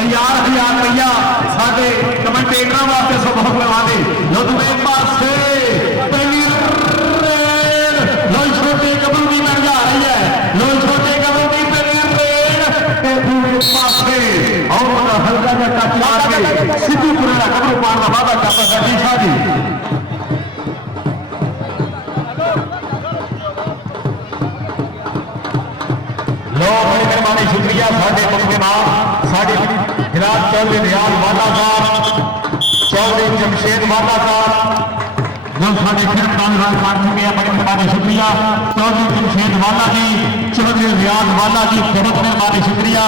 1000 रुपया साडे कमेंटेटरां वास्ते सुबह करवा दे लो दूसरे पासे पहली रेड लो छोटे कबरू की बन जा रही है लो छोटे कबरू की पहली रेड दूसरे पासे और हल्का जा टच मार के सीधी पूरा कबरू पार का वादा करता है शीशा जी लो बड़ी मेहरबानी शुक्रिया साडे मुख्तमाम साडे गिराज चौधरी रियाज वाला साहब चौधरी जमशेद वाला साहब जो साडे खिड़कान राज मार चुके हैं बड़ी मेहरबानी शुक्रिया चौधरी जमशेद वाला जी चौधरी रियाज वाला जी बहुत मेहरबानी शुक्रिया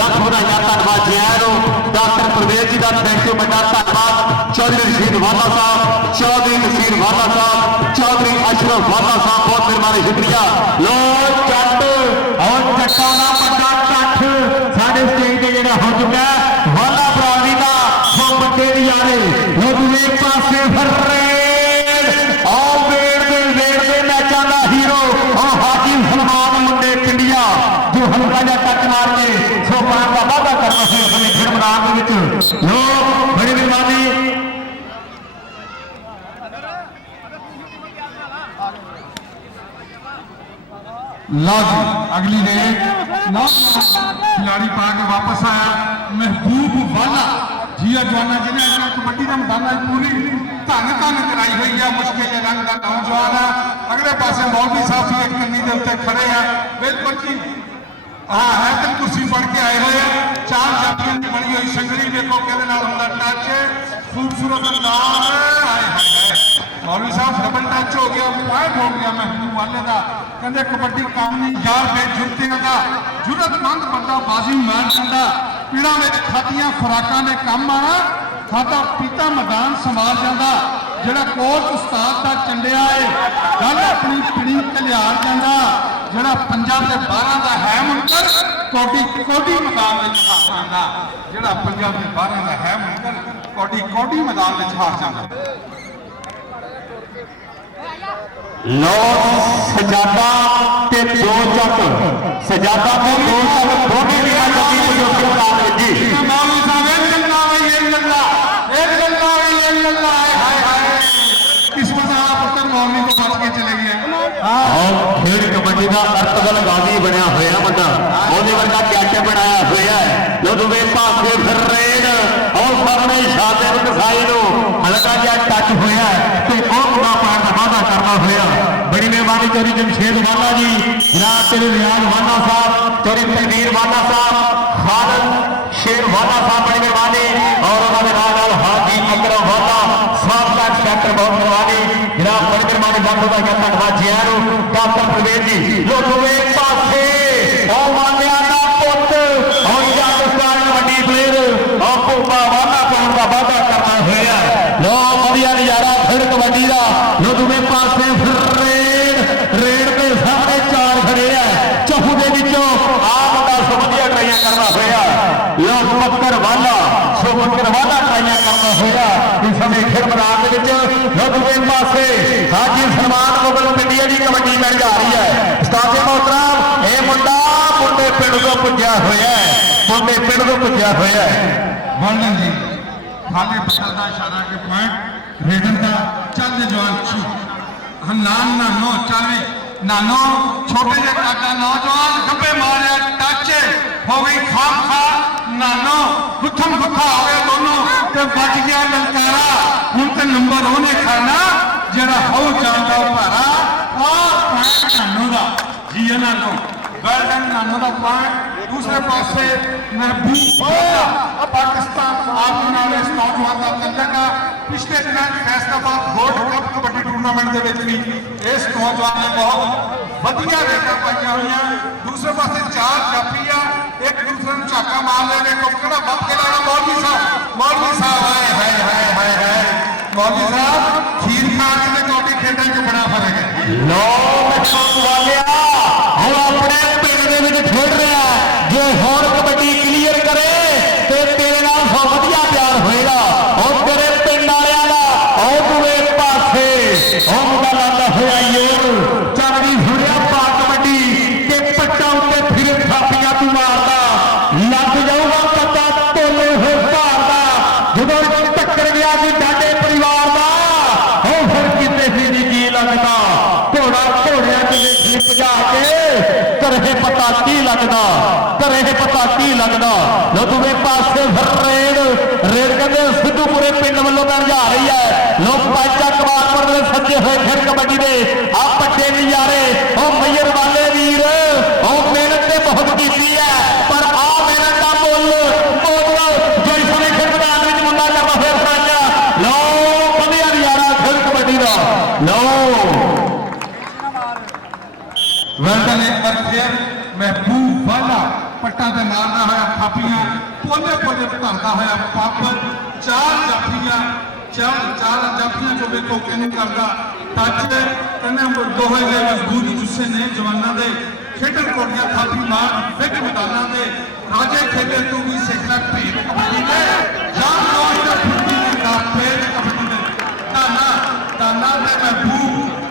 लख बधाइयां धन्यवाद जैनो डॉक्टर प्रवेश जी का थैंक यू बड़ा धन्यवाद चौधरी रशीद वाला साहब चौधरी नसीर वाला साहब चौधरी अशरफ वाला साहब बहुत मेहरबानी शुक्रिया लो जट और जट्टा का बड़ा कठ साढ़े स्टेज के जो हो चुका है वाला बराबरी का सो बच्चे भी आ रहे लोग एक पासे फिर वेड़ मैचों का हीरो और हाकिम सलमान मुंडे पिंडिया जो हल्का जा टच मार के सो पार का वादा करना है अपने फिर मैदान लोग बड़ी मेहरबानी लो जी अगली रेड खिलाड़ी पा के वापस आया महबूब वाला जिया जवाना जिन्हें अपना कबड्डी का मैदान पूरी धन कराई हुई है मुश्किल रंग का नौजवान है अगले पास मौलवी साहब भी एक कन्नी के उत्ते खड़े हैं बिल्कुल जी हाँ है तो कुर्सी फड़ के आए हुए चार जातियों की बनी हुई संगली देखो कि टच खूबसूरत अंदाज मौलवी साहब डबल टच हो गया पॉइंट हो गया महबूब वाले का कहते कबड्डी काम नहीं यार बेजुरतियां का जुरतमंद बंदा बाजी मार सकता पीड़ा में खातियां खुराकां ने काम आना खाता पीता मैदान संभाल जाता ਜਿਹੜਾ ਕੋਚ ਉਸਤਾਦ ਦਾ ਚੰਡਿਆ ਏ ਗੱਲ ਆਪਣੀ ਪੀੜੀ ਕਲਿਆਰ ਜਾਂਦਾ ਜਿਹੜਾ ਪੰਜਾਬ ਦੇ 12 ਦਾ ਹੈ ਮੁੰਦਰ ਕੋਡੀ ਮੈਦਾਨ ਵਿੱਚ ਹਾਰ ਜਾਂਦਾ ਜਿਹੜਾ ਪੰਜਾਬ ਦੇ 12 ਦਾ ਹੈ ਮੁੰਦਰ ਕੋਡੀ ਮੈਦਾਨ ਵਿੱਚ ਹਾਰ ਜਾਂਦਾ लो सजादा ते दो चक सजादा ते दो चक दोनों दिया जल्दी मुझे बता दे जी मौलवी साहब एक गल्ला हाय हाय किस्मत वाला पुत्र मौलवी को बच के चले गए और खेल कबड्डी का अर्तगल गाजी बनया होया बंदा ओदे वर्गा कैच बनाया होया है लो दूसरे पासे फिर रेड और सामने शादिर कसाई नु हल्का जिहा टच होया ते और मुंडा पार का वादा करना होया बड़ी मेहरबानी चौधरी जमशेद वाला जी जनाब तेरे रियाज वाला साहब चौधरी तकदीर वाला साहब खालिद शेर वाला साहब बड़ी मेहरबानी और उन्होंने नाल हाजी अकरम वाला साहब का इंस्पेक्टर बहुत मेहरबानी जनाब बड़ी मेहरबानी बातों का धन्यवाद जियारो डॉक्टर प्रवेश जी लोगों एक पासे और मान्या का पुत और जागस्तान वड्डी प्लेयर और कोपा वाला पाउन का वादा करना होया लो बढ़िया नजारा फिर कबड्डी का लो दूसरे पासे फिर रेड के सामने चार खड़े है चहू के विचों आ बंदा सुबंधिया ट्राइयां करना होया लो पक्कर वाला ट्राइयां करना होया इस समय खेल मैदान के विच लो दूसरे पासे हाजी सलमान मुगल पिंडिया की कबड्डी मैच जा रही है उस्ताद मोहतरम ये मुंडा मुंडे पिंड को पुज्या होया है मुंडे पिंड को पुज्या होया है वर्णन जी खाली बदल का इशारा के पॉइंट रेडर का चल दे जवान नानो चले नानो छोटे जे काका नौजवान खब्बे मारे टच हो गई खा नानो गुथम गुथा हो गया दोनों ते बच गया ललकारा हुन ते नंबर होने खाना जरा हो जाता भारा और पॉइंट नानो दा जी नानो वेल नानो दा पॉइंट दूसरे पासे महबूब पाकिस्तान आपने इस नौजवान का तंजा पिछले दिन Faisalabad gold cup kabaddi tournament के भी इस नौजवान ने बहुत वधिया रेटा पाई हुई दूसरे पासे चार जाफी आ एक दूसरे को झाका मार ले देखो किहड़ा वध के लाना मौलवी साहब है मौलवी साहब खीर खा के कबड्डी खेलने को बड़ा फर्क है लो वालिया हम अपने पिंड दे विच खेल रहे हैं जो होर कबड्डी क्लीयर करे ते तेरे नाल सौ वधिया प्यार होएगा और तेरे पिंड वालियां दा और दूए पासे ओ मुंडा लांदा होया योर चरदी सुणिया पा कबड्डी ते पट्टा उत्ते फिर थापियां तू मारदा लग जाऊगा पता तोले ਪਤਾ ਕੀ ਲੱਗਦਾ, ਘਰੇ ਪਤਾ ਕੀ ਲੱਗਦਾ। ਲੋ ਦੂਵੇ ਪਾਸੇ ਫਿਰ ਰੇਡ ਕਹਿੰਦੇ ਸਿੱਧੂਪੁਰੇ ਪਿੰਡ ਵੱਲੋਂ ਬਣ ਜਾ ਰਹੀ ਹੈ। ਲੋਕ ਪਾਚਾ ਕਮਾਲਪੁਰ ਦੇ ਸੱਜੇ ਹੋਏ ਫਿਰ ਕਬੱਡੀ ਦੇ ਆ ਪੱਟੇ ਨਜ਼ਾਰੇ। ਉਹ ਮਈਰ ਵਾਲੇ ਵੀਰ ਉਹ ਮਿਹਨਤ ਤੇ ਬਹੁਤ ਕੀਤੀ ਹੈ, ਪਰ ਆ ਮਿਹਨਤ ਦਾ ਮੁੱਲ ਜਿਸ ਨੇ ਫਿਰ ਮੈਦਾਨ ਵਿੱਚ ਮੁੰਡਾ ਕਰਦਾ ਫਿਰ ਸਾਂਝਾ। ਲੋ ਵਧੀਆ ਨਜ਼ਾਰਾ ਫਿਰ ਕਬੱਡੀ ਦਾ। ਲੋ ਵੈਲਡਨ ਇੱਕ ਵਾਰ ਫਿਰ ਮਹਿਬੂਬ ਵਾਲਾ ਪੱਟਾਂ ਦੇ ਨਾਲ ਦਾ ਹੋਇਆ ਥਾਪੀਆਂ ਪੋਲੇ ਪੋਲੇ ਧਰਦਾ ਹੋਇਆ ਪੱਪ ਚਾਰ ਜਾਫੀਆਂ ਜੋ ਵੇਖੋ ਕਿੰਨੀ ਕਰਦਾ ਟੱਚ ਕਹਿੰਦੇ ਦੋਹੇ ਦੇ ਮਜ਼ਬੂਤ ਜੁੱਸੇ ਨੇ ਜਵਾਨਾਂ ਦੇ ਖੇਡਣ ਕੋਟੀਆਂ ਥਾਪੀ ਮਾਰ ਫਿੱਟ ਮੈਦਾਨਾਂ ਦੇ ਰਾਜੇ ਖੇਡੇ ਤੂੰ ਵੀ ਸਿੱਖਣਾ ਭੇਦ ਕਬੱਡੀ ਦੇ ਜਾਨ ਲੋੜ ਦਾ ਫੁੱਟੀ ਦੇ ਕਾਪੇ ਕਬੱਡੀ ਦੇ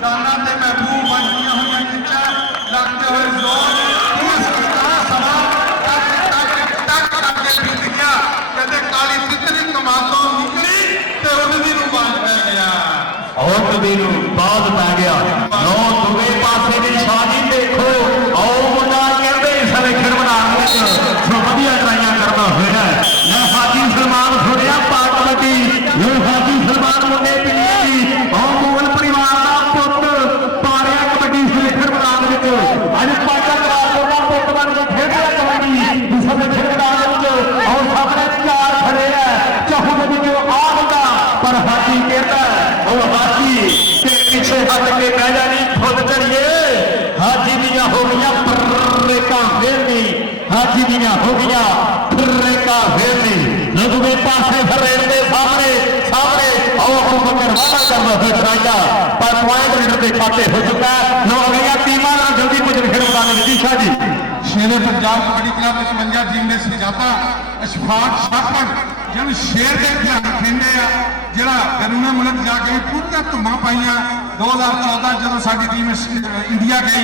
ਦਾਨਾ ਤੇ ਮਹਿਬੂਬ ਬਣੀਆਂ ਹੋਈਆਂ ਚੀਜ਼ਾਂ ਲੱਗਦੇ ਹੋਏ ਜ਼ੋਰ ਇਸ ਕਿਤਾਬ ਸਮਾਂ ਟੱਕ ਕਰਕੇ ਫਿਰਦੀਆਂ ਕਹਿੰਦੇ ਕਾਲੀ ਤਿੱਤਰੀ ਕਮਾਤੋਂ ਨਿਕਲੀ ਤੇ ਉਹਦੀ ਨੂੰ ਬਾਜ ਪੈ ਗਿਆ। और तबीरू बाज पै गया। नो दुवे पासे की शादी देखो आओ मुंडा कहते सलेक्शन बनाने जो वधिया ट्राइयां करता होया मैं हाजी सलमान सुनिया पाक कबड्डी जो हाजी सलमान मुंडे पिंडी और मुगल परिवार का पुत पारिया कबड्डी सलेक्शन बनाने अज पाचा कलाकार का पुत बन के खेल रहा कबड्डी सलेक्शन बनाने और सामने चार खड़े है चाहू के आ होगा पर हाजी कहता और हाजी के पीछे हट के कह जानी खुद चढ़िए। हाजी दिया हो गया प्रेका फेरनी, हाजी दिया हो गया प्रेका फेरनी। लदुवे पासे फरेड के सामने आओ अबू बकर वाला करना फिर राजा पर पॉइंट लीडर के खाते हो चुका है। नो अगलियां टीमां नाल जल्दी मुझे खेल बनाने की दिशा जी शेरे पंजाब कबड्डी क्लब 55 टीम ने सजाता अशफाक शाकर जब शेर के खिलाफ खेले आ ਜਿਹੜਾ ਗਰੂਨਾ ਮੁਲਕ ਜਾ ਕੇ ਪੂਰੀਆਂ ਧੁੰਮਾਂ ਪਾਈਆਂ 2014 ਜਦੋਂ ਸਾਡੀ ਟੀਮ ਇੰਡੀਆ ਗਈ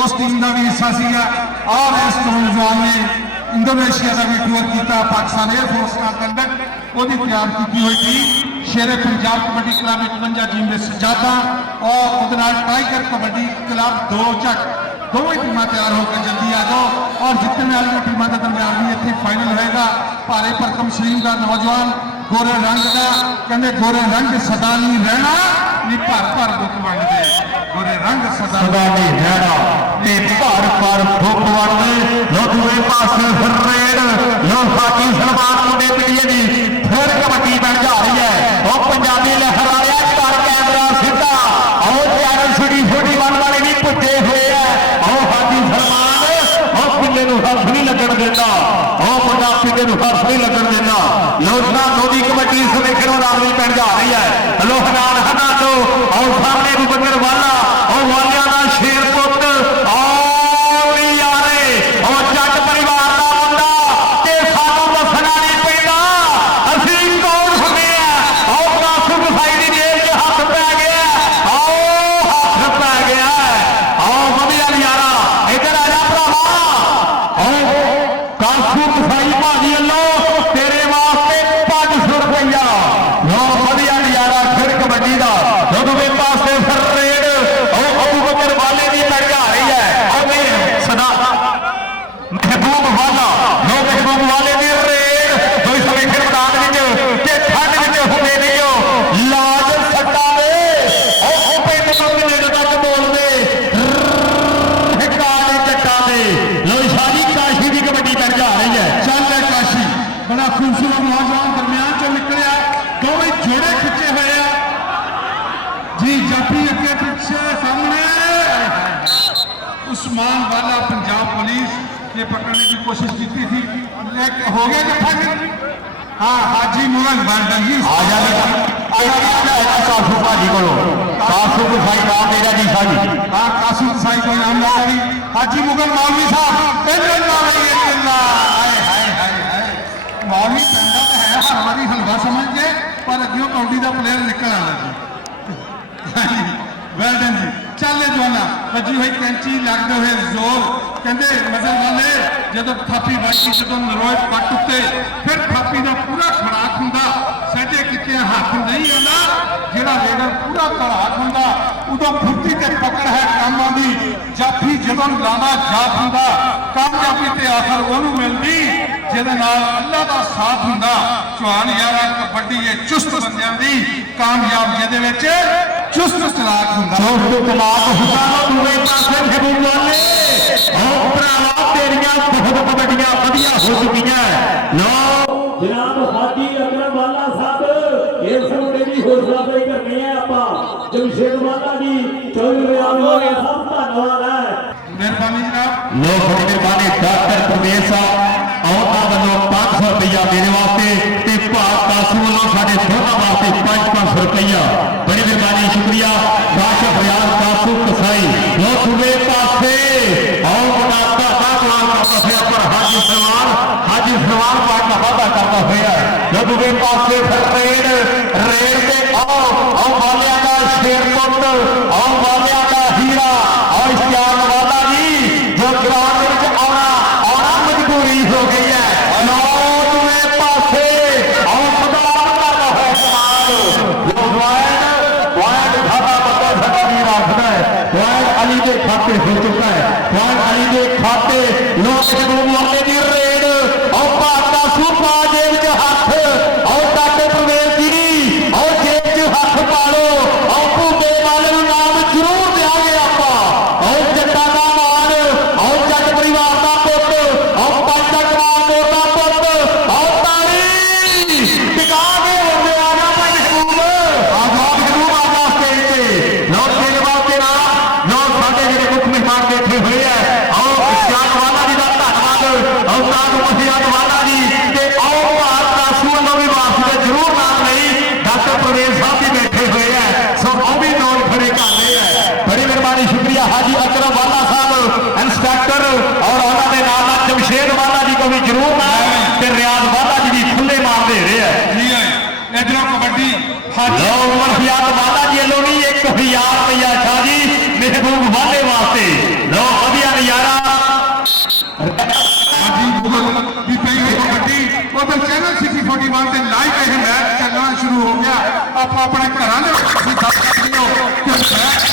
ਉਸ ਟੀਮ ਦਾ ਵੀ ਹਿੱਸਾ ਸੀਗਾ ਔਰ ਇਸ ਨੌਜਵਾਨ ਨੇ ਇੰਡੋਨੇਸ਼ੀਆ ਦਾ ਵੀ ਟੂਰ ਕੀਤਾ ਪਾਕਿਸਤਾਨ 에ਅਰਫੋਰਸ ਨਾਲ ਕੰਡਕਟ ਉਹਦੀ ਤਿਆਰ ਕੀਤੀ ਹੋਈ ਟੀਮ ਸ਼ੇਰੇ ਪੰਜਾਬ ਕਬੱਡੀ ਕਲੱਬ 51 ਟੀਮ ਦੇ ਸਜਾਦਾ ਔਰ ਉਹਦੇ ਨਾਲ ਟਾਈਗਰ ਕਬੱਡੀ ਕਲੱਬ 2 ਚੱਕ दोवें टीमां तैयार होकर जल्दी आ जाओ और जितने वाली टीमों के दरम्यान भी इतने फाइनल होएगा। भारे भरकम सलीम का नौजवान गोरे रंग का कहते गोरे रंग सदा नहीं रहना नी भर बुक बनते गोरे रंग सदा नहीं रहना ते भर बुक बनते। लो दूसरे पासे फिर रेड लो हाजी सलमान मुंडे पिंडिए दी फिर कबड्डी बन जा रही है और पंजाबी लहर आया कर कैमरा सीधा और चैनल छुड़ी छोटी वन वाले भी पुजे हुए है और हाजी सलमान और पिंडे हथ नहीं लगन देता और मुंडा पिंडे हथ नहीं लगन देता। लोधना नोदी कबड्डी सलेक्शन मैदान बन जा रही है। लो हनान हना दो और सामने अबू बकर वाला और वालिया का शेर पुत और यारे और जट परिवार का मुंडा ते सानू दसना नहीं पैंदा असीं कौन हुंदे आ और कासुक साई दी जेब च हथ पै गया आओ हथ पै गया आओ वधिया नजारा इधर आ जा भरावा और कासुक साई भाजी अल्लो तेरे वास्ते 500 रुपया लो वधिया नजारा फिर कबड्डी का दूसरे पासे फिर रेड और अबू बकर वाले की लड़ जा रही है और सदा महबूब वाला लो महबूब वाले की रेड कोई सलेक्शन मैदान के ठंड में होने नहीं लाज सट्टा में और पिंड तो नेड़े तक बोलते काले चट्टा में लो शाही काशी की कबड्डी कर जा रही है। चल काशी बड़ा खूबसूरत नौजवान दरम्यान चो निकलिया दोवें जोड़े खिंचे हुए जी जाफी अगे पीछे सामने उस्मान वाला पंजाब पुलिस ये पकड़ने की कोशिश की थी लेकिन हो गया जब हाँ हाजी मुगल वर्दन जी आ जा कासू भाजी को कासू साई का मेरा जी शाही हाँ कासू साई को नाम लगा दी हाजी मुगल मौलवी साहब मौलवी पंडा तो है हर बारी हलवा समझ के पर अगे कौडी का प्लेयर निकल आना जी वेलडन जी चल जवाना बजी हुई कैंची लगते हुए जोर कहते मजल वाले जो थापी वाची जो नरोज पट उत्ते फिर थापी का पूरा खड़ाक होंगे साढ़े कितने हाथ नहीं आता जोड़ा रेडर पूरा ਪੂਰਾ ਧੜਾਕ ਹੁੰਦਾ ਉਦੋਂ ਫੁਰਤੀ ਤੇ ਪਕੜ ਹੈ ਕੰਮਾਂ ਦੀ ਜਾਫੀ ਜਦੋਂ ਲਾਣਾ ਜਾਪ ਹੁੰਦਾ ਕਾਮਯਾਬੀ ਤੇ ਆਖਰ ਉਹਨੂੰ ਮਿਲਦੀ ਜਿਹਦੇ ਨਾਲ ਅੱਲਾ ਦਾ ਸਾਥ ਹੁੰਦਾ ਜਵਾਨ ਯਾਰਾ ਕਬੱਡੀ ਇਹ ਚੁਸਤ ਬੰਦਿਆਂ ਦੀ ਕਾਮਯਾਬ ਜਿਹਦੇ ਵਿੱਚ ਚੁਸਤ ਚਲਾਕ ਹੁੰਦਾ ਚੌਥ ਤਲਾਕ ਹੁੰਦਾ ਨਾ ਦੂਏ ਪਾਸੇ ਖਬੂਲ ਵਾਲੇ ਉਹ ਭਰਾਵਾ ਤੇਰੀਆਂ ਬਹੁਤ ਕਬੱਡੀਆਂ ਵਧੀਆ ਹੋ ਚੁੱਕੀਆਂ ਲੋ ਜਨਾਬ ਹਾਜੀ ਅਕਰਮ ਵਾਲਾ ਸਾਹਿਬ ਇਸ ਮੁੰਡੇ ਦੀ ਹੌਸਲਾ ਅਫਜ਼ਾਈ ਕਰਨੀ ਹੈ ਆਪਾਂ ਜਮਸ਼ੇਦ ਵਾਲਾ ਜੀ ਚੌਧਰੀ ਰਿਆਜ਼ ਵਾਲਾ ਸਾਹਿਬ ਧੰਨਵਾਦ ਹੈ ਮਿਹਰਬਾਨੀ ਜਨਾਬ ਲੋ ਮਿਹਰਬਾਨੀ ਡਾਕਟਰ ਪ੍ਰਵੇਸ਼ ਸਾਹਿਬ ਉਹਨਾਂ ਵੱਲੋਂ 500 ਰੁਪਇਆ ਮੇਰੇ ਵਾਸਤੇ ਤੇ ਭਾਰਤ ਕਾਸੂ ਵੱਲੋਂ ਸਾਡੇ ਦੋਨਾਂ ਵਾਸਤੇ 500 ਰੁਪਇਆ ਬੜੀ ਮਿਹਰਬਾਨੀ ਸ਼ੁਕਰੀਆ ਬਾਦਸ਼ਾਹ ਫਰਿਆਦ ਕਾਸੂ ਕਸਾਈ ਲੋ ਦੂਏ ਪਾਸੇ ਆਓ ਬੜਾ ਧਾਗਾ ਜਵਾਨ ਕਰਦਾ ਹੋਇਆ ਪਰ ਹਾਜੀ ਸਲਮਾਨ ਪਾਕ ਦਾ ਵਾਅਦਾ ਕਰਦਾ ਹੋਇਆ ਲੋ ਦੂਏ ਪਾਸੇ ਫਿਰ ਰੇਡ ਤੇ ਆਓ ਵਾਲਿਆਂ ਦਾ ਸ਼ੇਰ ਪੁੱਤ ਆਓ ਵਾਲਿਆਂ ਦਾ ਹੀਰਾ ਆਓ ਇਸ਼ਤਿਆਰ ਵਾਲਾ ਜੀ ਜੋ ਗਰਾਊਂਡ ਦੇ ਵਿੱਚ ਆਉਣਾ ਮਜਬੂਰੀ ਹੋ ਗਈ ਹੈ ਲੋ ਦੂਏ ਪਾਸੇ ਆਓ ਖੁਦਾਵੰਦ ਕਰਦਾ ਹੋਇਆ ਕਮਾਲ ਪੁਆਇੰਟ ਖਾਤਾ ਬੱਤਾ ਸਾਡਾ ਵੀਰ ਆਖਦਾ ਹੈ ਪੁਆਇੰਟ ਅਲੀ ਦੇ ਖਾਤੇ ਹੋ ਚੁੱਕਾ ਹੈ ਪੁਆਇੰਟ ਅਲੀ ਦੇ ਖਾਤੇ ਲੋਕ ਜਦੋਂ ਵਾਲੇ ਦੀ ਰੇਡ ਆਓ ਭਾਰਤ ਦਾ ਸੂਪਾ ਜੇਬ 'ਚ ਹੱਥ ਆਓ ਡਾਕਟਰ ਪ੍ਰਵੇਸ਼ ਜੀ ਆਓ ਜੇਬ 'ਚ ਹੱਥ ਪਾ ਲਓ ਆਓ ਭੂਪੇ ਵਾਲੇ ਨੂੰ ਨਾਮ ਜ਼ਰੂਰ ਦਿਆਂਗੇ ਆਪਾਂ ਆਓ ਜੱਟਾਂ ਦਾ ਮਾਣ ਆਓ ਜੱਟ ਪਰਿਵਾਰ ਦਾ ਪੁੱਤ ਆਓ ਪੰਜ ਕੁਮਾਰ ਦਾ ਪੁੱਤ ਆਓ ਤਾੜੀ ਟਿਕਾ ਕੇ ਹੁੰਦੇ ਆ ਨਾ ਪੰਜ ਸਕੂਲ ਆਜ਼ਾਦ ਜ਼ਰੂਰ ਆਜਾ ਸਟੇਜ ਤੇ ਲਓ ਧੰਨਵਾਦ ਤੇ ਲਓ ਸਾਡੇ ਜਿਹੜੇ ਮੁੱਖ ਮਹਿਮਾਨ ਬੈਠੇ ਹੋਏ ਆ ਆਓ ਇਸ਼ਤਿਆਕ ਵਾਲਾ ਜੀ ਦਾ ਧੰਨਵਾਦ ਆਓ ਤਾਜ ਮਸੀਆਦ ਵਾਲਾ ਜੀ ਤੇ ਆਓ ਭਾਰਤ ਦਾ ਸੂਬਾ ਵੀ ਵਾਸਤੇ ਜ਼ਰੂਰ ਨਾਮ ਲਈ ਡਾਕਟਰ ਪ੍ਰਵੇਸ਼ ਸਾਹਿਬ ਵੀ ਬੈਠੇ ਹੋਏ ਆ ਸੋ ਉਹ ਵੀ ਨੋਟ ਖੜੇ ਕਰ ਰਹੇ ਆ ਬੜੀ ਮਿਹਰਬਾਨੀ ਸ਼ੁਕਰੀਆ ਹਾਜੀ ਅਕਰਮ ਵਾਲਾ ਸਾਹਿਬ ਇੰਸਪੈਕਟਰ ਔਰ ਉਹਨਾਂ ਦੇ ਨਾਲ ਜਮਸ਼ੇਦ ਵਾਲਾ ਜੀ ਕੋ ਵੀ ਜ਼ਰੂਰ ਨਾਮ ਤੇ ਰਿਆਜ਼ ਵਾਲਾ ਜੀ ਵੀ ਖੁੱਲੇ ਮਾਰ ਦੇ ਰਹੇ ਆ ਜੀ ਹੈ ਇਧਰੋਂ ਕਬੱਡੀ ਹਾਜੀ ਲਓ ਉਮਰ ਫਿਆਦ ਵਾਲਾ ਜੀ ਵੱਲੋਂ ਵੀ 1000 ਰੁਪਇਆ ਸ਼ਾਹ ਜੀ ਮਹਿਬੂਬ ਵਾਲੇ ਵਾਸਤੇ ਲਓ ਵਧੀਆ ਨਜ਼ਾਰਾ ਹਾਜੀ ਗੂਗਲ ਦੀ ਪਈ ਹੋਈ ਕਬੱਡੀ ਉਧਰ ਚੈਨਲ 641 ਤੇ ਲਾਈਵ ਇਹ ਮੈਚ ਚੱਲਣਾ ਸ਼ੁਰੂ ਹੋ ਗਿਆ ਆਪਾਂ ਆਪਣੇ ਘਰਾਂ ਦੇ ਵਿੱਚ ਤੁਸੀਂ ਦੱਸ ਸਕਦੇ ਹੋ ਕਿ ਮੈਚ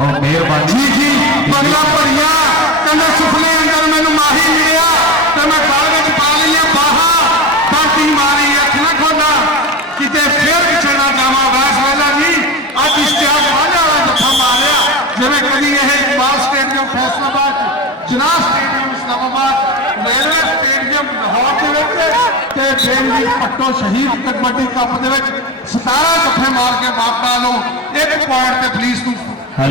ਉਹ ਮਿਹਰਬਾਨੀ ਜੀ ਬਗਲਾ ਭਰੀਆ ਕਹਿੰਦੇ ਸੁਪਨੇ ਅੰਦਰ ਮੈਨੂੰ ਮਾਹੀ ਮਿਲਿਆ ਤੇ ਮੈਂ ਗਲ ਵਿੱਚ ਪਾ ਲਈਆਂ ਬਾਹਾਂ ਬਾਟੀ ਮਾਰੀ ਅੱਖ ਨਾ ਖੋਲਾ ਕਿਤੇ ਫੇਰ ਵਿਛੜਨਾ ਜਾਵਾਂ ਵੈਸ ਵੇਲਾ ਜੀ ਅੱਜ ਇਸ਼ਤਿਆਕ ਵਾਲਾ ਜੱਫਾ ਮਾਰਿਆ ਜਿਵੇਂ ਕਦੀ ਇਹ ਇਕਬਾਲ ਸਟੇਡੀਅਮ ਫੈਸਲਾਬਾਦ ਜਨਾਬ stadium Islamabad railway stadium Lahore ਦੇ ਵਿੱਚ ਤੇ ਬੇਨਵੀਰ ਪੱਟੋ ਸ਼ਹੀਦ ਕਬੱਡੀ ਕੱਪ ਦੇ ਵਿੱਚ 17 ਜੱਫੇ ਮਾਰ ਕੇ ਵਾਪਸ ਨੂੰ 1 ਪੁਆਇੰਟ ਤੇ ਪੁਲਿਸ ਨੂੰ ਉਹ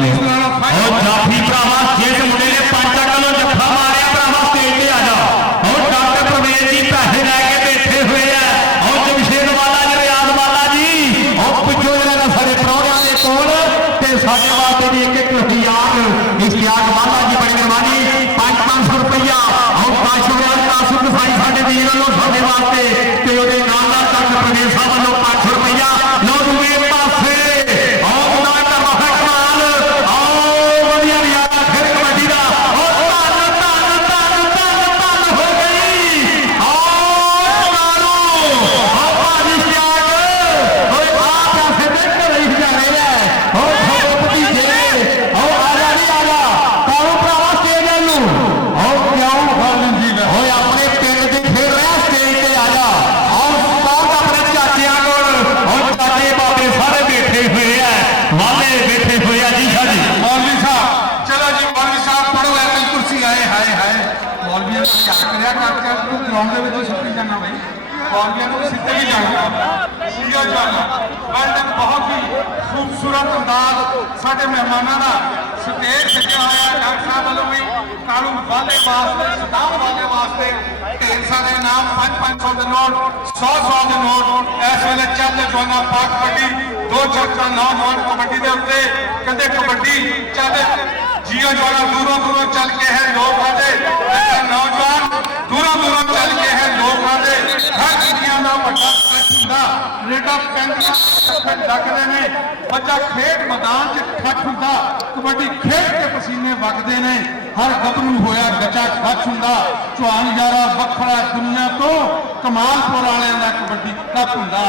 ਜਾਫੀ ਭਰਾਵਾ ਜਿਸ ਮੁੰਡੇ ਨੇ ਪੰਜ ਕਿਲੋ ਜੱਫਾ ਮਾਰਿਆ ਭਰਾਵਾ ਸਟੇਜ ਤੇ ਆ ਜਾ ਉਹ ਡਾਕਟਰ ਪ੍ਰਵੇਸ਼ ਜੀ ਪੈਸੇ ਲੈ ਕੇ ਬੈਠੇ ਹੋਏ ਆ ਉਹ ਜਮਸ਼ੇਦ ਵਾਲਾ ਜੀ ਰਿਆਜ਼ ਵਾਲਾ ਜੀ ਉਹ ਪਿੱਛੋਂ ਜਿਹੜਾ ਨਾ ਸਾਡੇ ਪ੍ਰੋਗਰਾਮ ਦੇ ਕੋਲ ਤੇ ਸਾਡੇ ਵਾਸਤੇ ਵੀ 1000 ਇਸ਼ਤਿਆਕ ਵਾਲਾ ਜੀ ਬੜੀ ਮਿਹਰਬਾਨੀ 500 ਰੁਪਇਆ ਉਹ ਕਾਸ਼ਵਿਆਲ ਕਾਸੂ ਕਸਾਈ ਸਾਡੇ ਵੀਰ ਵੱਲੋਂ ਸਾਡੇ ਵਾਸਤੇ ਤੇ ਉਹਦੇ ਨਾਲ ਨਾਲ ਡਾਕਟਰ ਪ੍ਰਵੇਸ਼ ਸਾਹਿਬ ਵੱਲੋਂ 500 ਰੁਪਇਆ ਲੋ ਦੂਏ ਪਾਸੇ ਗਰਾਊਂਡ ਦੇ ਵਿੱਚ ਛੱਪੀ ਜਾਣਾ ਬਈ ਬॉलियां ਨੂੰ ਸਿੱਧੇ ਹੀ ਜਾਣਾ ਸੀਗਾ ਜਾਣਾ ਵਰਲਡ ਬਹੁਤ ਹੀ ਖੂਬਸੂਰਤ ਅੰਦਾਜ਼ ਸਾਡੇ ਮਹਿਮਾਨਾਂ ਦਾ ਸਟੇਜ ਸਜਿਆ ਹੋਇਆ ਡਾਕਟਰ ਸਾਹਿਬ ਵੱਲੋਂ ਵੀ ਕਾਲੂ ਵਾਲੇ ਵਾਸਤੇ ਸਦਾਮ ਵਾਲੇ ਵਾਸਤੇ ਢੇਰ ਸਾਰੇ ਨਾਮ 500 ਦੇ ਨੋਟ 100 ਦੇ ਨੋਟ ਇਸ ਵੇਲੇ ਚੱਲਦੇ ਜਵਾਨਾ ਪਾਕ ਕਬੱਡੀ ਦੋ ਚਰਚਾ ਨੌਜਵਾਨ ਕਬੱਡੀ ਦੇ ਉੱਤੇ ਕਹਿੰਦੇ ਕਬੱਡੀ ਚੱਲਦੇ ਜੀਓ ਜਵਾਨਾ ਦੂਰੋਂ ਚੱਲ ਕੇ ਹੈ ਲੋਕ ਆਦੇ ਨੌਜਵਾਨ ਦੂਰੋਂ ਚੱਲ ਕੇ ਹੈ ਲੋਕ ਆਦੇ ਹਰ ਦੁਨੀਆ ਦਾ ਵੱਡਾ ਕੱਟ ਹੁੰਦਾ ਰੇਡਾ ਪੈਂਦੀਆਂ ਲੱਗਦੇ ਨੇ ਬੱਚਾ ਖੇਡ ਮੈਦਾਨ 'ਚ ਠੱਠ ਹੁੰਦਾ ਕਬੱਡੀ ਖੇਡ ਕੇ ਪਸੀਨੇ ਵਗਦੇ ਨੇ हर गबरू होया गचा खच हुंदा चौहान यारा वखरा दुनिया तो कमालपुर वालियां दा कबड्डी कप हुंदा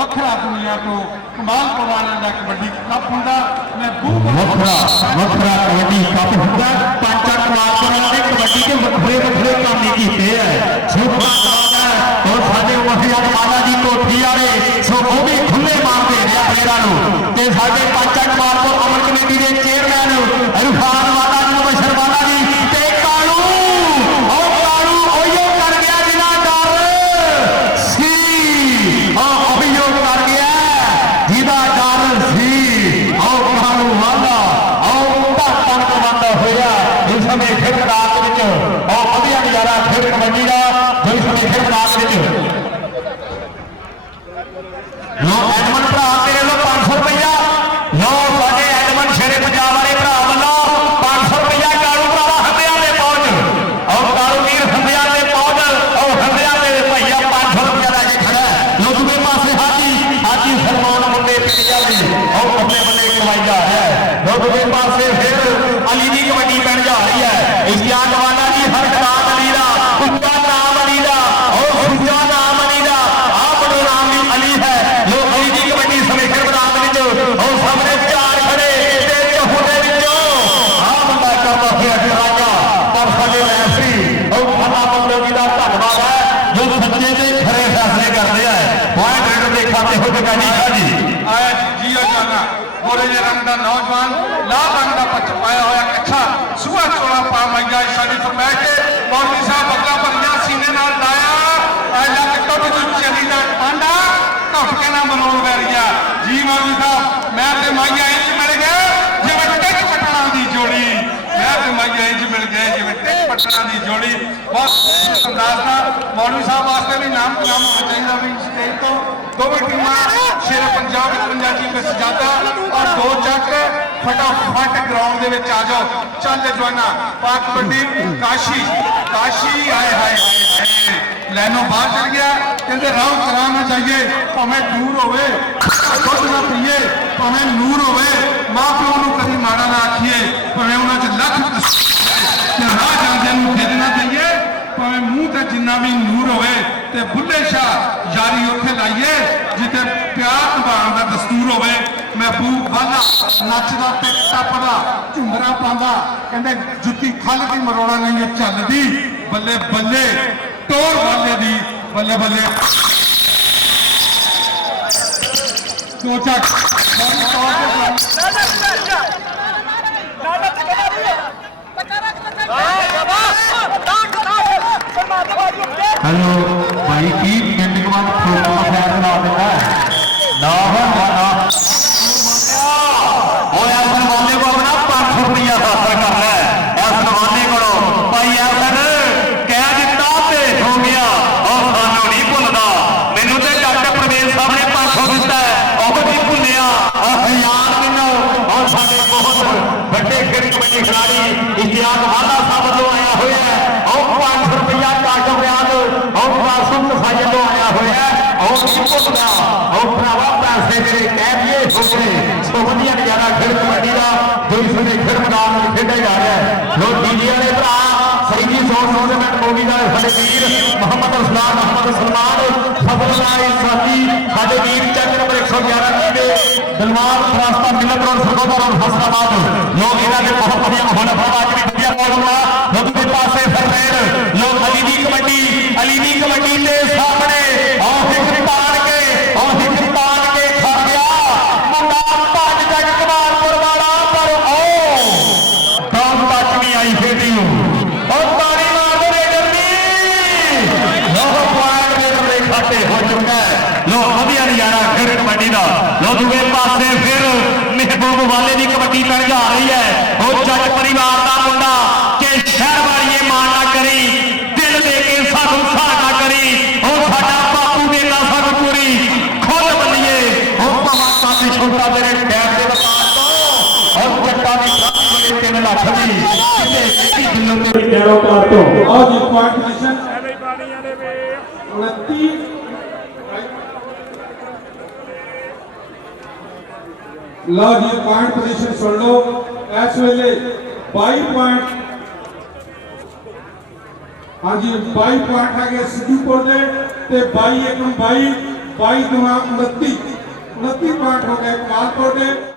वखरा दुनिया तो कमालपुर वालियां दा कबड्डी कप हुंदा महबूब वखरा वखरा कबड्डी कप हुंदा पंच कमालपुर वाले कबड्डी के वखरे वखरे काम ही कीते है सुखा और साडे वफिया माला जी कोठी वाले सो वो भी खुले मार दे रहे प्लेयरां नूं ते साडे पंच कमालपुर अमर कमेटी दे चेयरमैन इरफान वाला जी बशर वाला जी ते कालू ओयो कर गया जिना डर सी अभियोग कर गया जिदा डर सी कालू वाला धन कमांदा होया इस समय खेल मैदान विच वधिया नज़ारा खेल कबड्डी का जो इस समय खेल मैदान विच लो एडमन भरा तेरे लो 500 रुपया लो साडे एडमन शेरे पंजाब वाले भरा वालों 500 रुपया कालू भरावा हंदिया दे पहुंच और कालू वीर हंदिया दे पहुंच और हंदिया दे भैया 500 रुपया लेके खड़ा है लो दूसरे पासे हाजी सलमान मुंडे पिटिया ने और अपने बने कमाई जा रहा है लो दूसरे पासे फिर अली की कबड्डी पैन जा रही है इश्तियाक वाला जी हर खिताब अली दा कुत्ता नाम अली दा और सुजा नाम अली दा आप बड़ो नाम भी अली है लो अली की कबड्डी समेखर मैदान विच और सामने चार खड़े ते चहुदे विचों आ बंदा करदा होया राजा पर साडे रैफरी और खाना मंडल जी दा धन्नवाद है जो सच्चे ते खरे फैसले करदे है पॉइंट रेडर दे खाते हो गनी शाह जी आया जियो जाना गोरे जे रंग दा नौजवान लाल रंग दा पच पाया होया कच्छा सुआ चोला पा मैया साडी फरमाइश के मौलवी साहब अगला भरिया सीने नाल लाया ऐ लग टुट जू चली दा टांडा टुट के ना मरोड़ वैरिया जी मौलवी साहब मैं ते माइया इंज मिल गए जिवें टिक पटना दी जोड़ी मैं ते माइया इंज मिल गए जिवें टिक पटना दी जोड़ी बहुत अंदाज नाल मौलवी साहब वास्ते भी नाम कलाम होना चाहिए भी स्टेज तो दोवें टीमां शेर पंजाब 55 टीम में सजादा और दो जग फटाफट ग्राउंड दे विच आ जाओ चल जवाना पाक कबड्डी काशी आए हाय लैनो बाहर चल गया कहते राव कराना चाहिए भावें दूर होवे दुध ना पीए भावें नूर होवे मां प्यो नूं कदी माड़ा ना आखिए भावें उन्हां च लख राह जांदे नूं खेद ना दईए भावें मूँह ते जिन्ना भी नूर होवे ते बुल्ले शाह यारी उत्थे लाइए जिथे प्यार निभाण दा दस्तूर होवे महबूब वाला नचदा ते टपदा झुंगरा पांदा कहंदे जुत्ती खल दी मरोड़ा नहीं चलदी बल्ले बल्ले टोर वाले दी बल्ले बल्ले दो चक हेलो भाई की मिनट के बाद प्रोग्राम फैन बना देता है ना और ऐसा मामले को अपना 500 रुपया हासिल करना है ऐसा मामले को भाई ऐसा कह दिता ते हो गया और सानू नहीं भुलदा मैनू तो डॉक्टर प्रवेश साहब ने 500 दिता है और नहीं भुलिया याद मैनू और साडे बहुत बड़े खेल कमेटी खिलाड़ी इश्तियाक वाला साहब जो आया हुआ है और 500 रुपया काटो ब्याज और मासूम साजे तो आया हुआ है और भुलदा और भरावा पैसे मेरे कह दिए छोटे सो वधिया नज़ारा खेल कबड्डी का जो इस वे खेल मैदान में खेडा जा रहा है लो डीजे वाले भरा सही जी 100 मिनट मूवी का साडे वीर मोहम्मद असलाम मोहम्मद सलमान फजल साथी साडे वीर चैक नंबर 111 दे दिलवार रास्ता मिलत रोड सरगोदा रोड हसनाबाद लोग इन्हां दे बहुत बढ़िया माहौल फरमाज भी बढ़िया मौजूद लोग के पासे फरमेन लोग अली दी कबड्डी के सामने और हिक तान के खा गया मुंडा पांच जग कमालपुर वाला पर ओ दम तक नहीं आई फेटी और तारी मार दे जल्दी लो पॉइंट मेरे खाते हो चुका है लो वधिया नज़ारा फिर कबड्डी का लो दूसरे पासे फिर महबूब वाले की कबड्डी कर जा रही है वो जट परिवार का मुंडा के शहर वाली मान ना करी दिल दे के सानू सहायता करी और साडा बापू देता सानू पूरी खुद बनिए और पवाता से छोटा मेरे टैब के वपार तो और जट्टा की प्राप्ति 3 लाख दी किते दिलों में कैरो कार तो और जी पॉइंट पोजीशन 29 लो जी पॉइंट पोजीशन सुन लो इस वेले 22 पॉइंट हाँ जी 22 पॉइंट है सिद्धूपुर के 22 1 22 22 2 29 29 पॉइंट हो गए कमालपुर के।